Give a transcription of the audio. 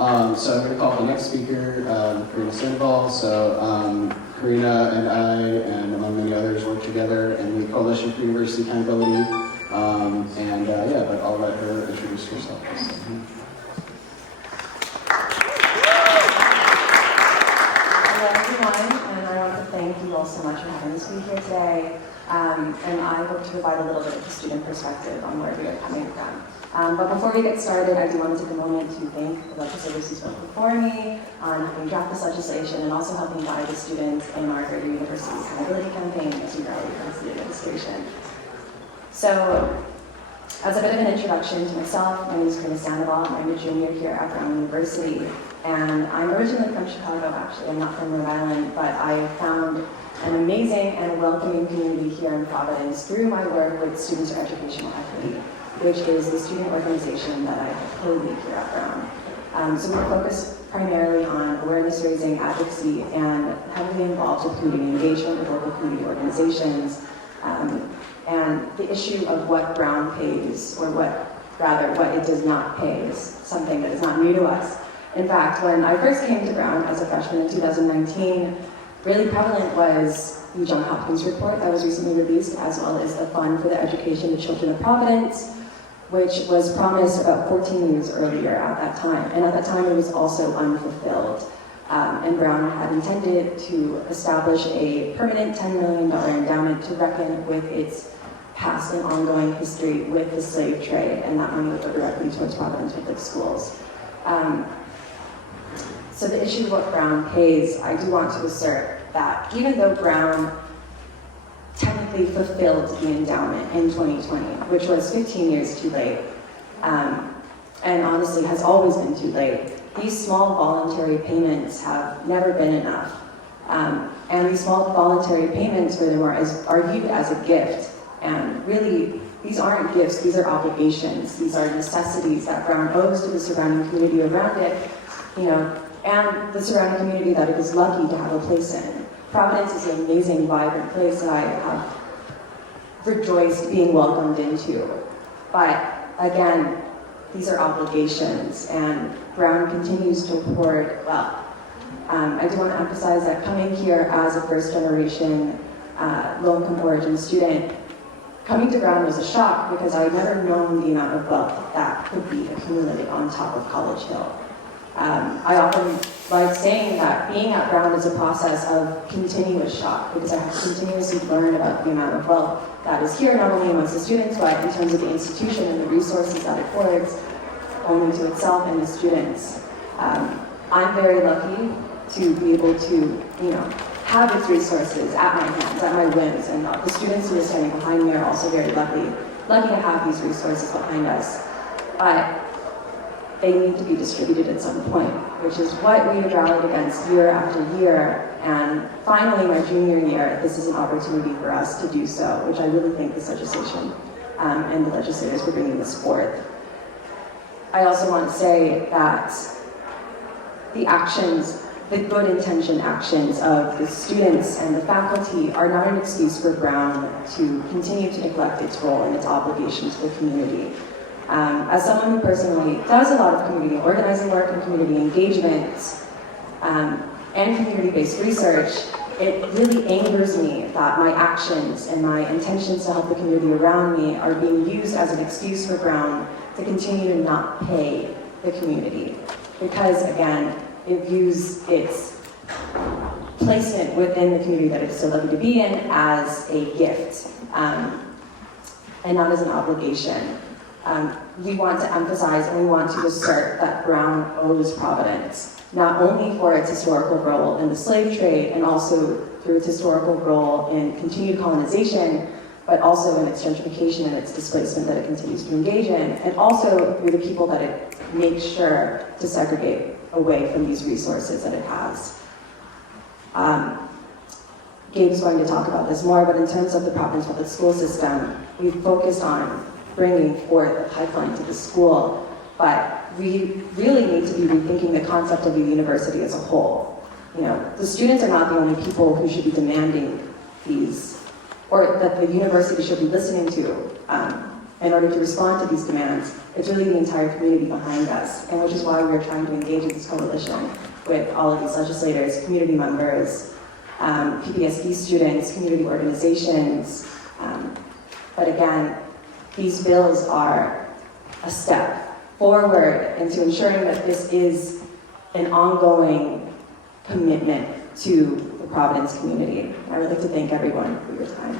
So I'm going to call the next speaker, Carina Sandoval. So Carina and I, and among many others, work together in the Coalition for University Accountability. But I'll let her introduce herself. Hello everyone, and I want to thank you all so much for having us be here today. And I hope to provide a little bit of a student perspective on where we are coming from. But before we get started, I do want to take a moment to thank the legislators who spoke before me on helping draft this legislation and also helping guide the students in our Greater University Accountability Campaign as we rally against the administration. So, as a bit of an introduction to myself, my name is Carina Sandoval. I'm a junior here at Brown University, and I'm originally from Chicago, actually. I'm not from Rhode Island, but I found an amazing and welcoming community here in Providence through my work with Students for Educational Equity, which is the student organization that I co-lead here at Brown. So we focus primarily on awareness raising, advocacy, and heavily involved with community engagement with local community organizations. And the issue of what Brown pays, or what it does not pay, is something that is not new to us. In fact, when I first came to Brown as a freshman in 2019, really prevalent was the Johns Hopkins report that was recently released, as well as the Fund for the Education of Children of Providence, which was promised about 14 years earlier at that time. And at that time, it was also unfulfilled. And Brown had intended to establish a permanent $10 million endowment to reckon with its past and ongoing history with the slave trade, and that money would go directly towards Providence public schools. So the issue of what Brown pays, I do want to assert that even though Brown technically fulfilled the endowment in 2020, which was 15 years too late, and honestly has always been too late, these small voluntary payments have never been enough. And these small voluntary payments, furthermore, are viewed as a gift. And really, these aren't gifts, these are obligations. These are necessities that Brown owes to the surrounding community around it, and the surrounding community that it is lucky to have a place in. Providence is an amazing, vibrant place that I have rejoiced being welcomed into. But again, these are obligations, and Brown continues to hoard wealth. I do want to emphasize that coming here as a first-generation low-income origin student, coming to Brown was a shock because I had never known the amount of wealth that could be accumulated on top of College Hill. I often like saying that being at Brown is a process of continuous shock because I have continuously learned about the amount of wealth that is here, not only amongst the students, but in terms of the institution and the resources that it affords only to itself and the students. I'm very lucky to be able to, have its resources at my hands, at my whims, and the students who are standing behind me are also very lucky to have these resources behind us. But they need to be distributed at some point, which is what we have rallied against year after year. And finally, my junior year, this is an opportunity for us to do so, which I really thank this legislation and the legislators for bringing this forth. I also want to say that the good intentioned actions of the students and the faculty are not an excuse for Brown to continue to neglect its role and its obligations to the community. As someone who personally does a lot of community organizing work and community engagement and community-based research, it really angers me that my actions and my intentions to help the community around me are being used as an excuse for Brown to continue to not pay the community. Because again, it views its placement within the community that it's so lucky to be in as a gift and not as an obligation. We want to emphasize and we want to assert that Brown owes Providence, not only for its historical role in the slave trade and also through its historical role in continued colonization, but also in its gentrification and its displacement that it continues to engage in, and also through the people that it makes sure to segregate away from these resources that it has. Gabe's going to talk about this more, but in terms of the Providence public school system, we've focused on bringing forth a pipeline to the school, but we really need to be rethinking the concept of the university as a whole. The students are not the only people who should be demanding these, or that the university should be listening to in order to respond to these demands, it's really the entire community behind us, and which is why we're trying to engage in this coalition with all of these legislators, community members, PPSD students, community organizations. But again, these bills are a step forward into ensuring that this is an ongoing commitment to the Providence community. I would like to thank everyone for your time.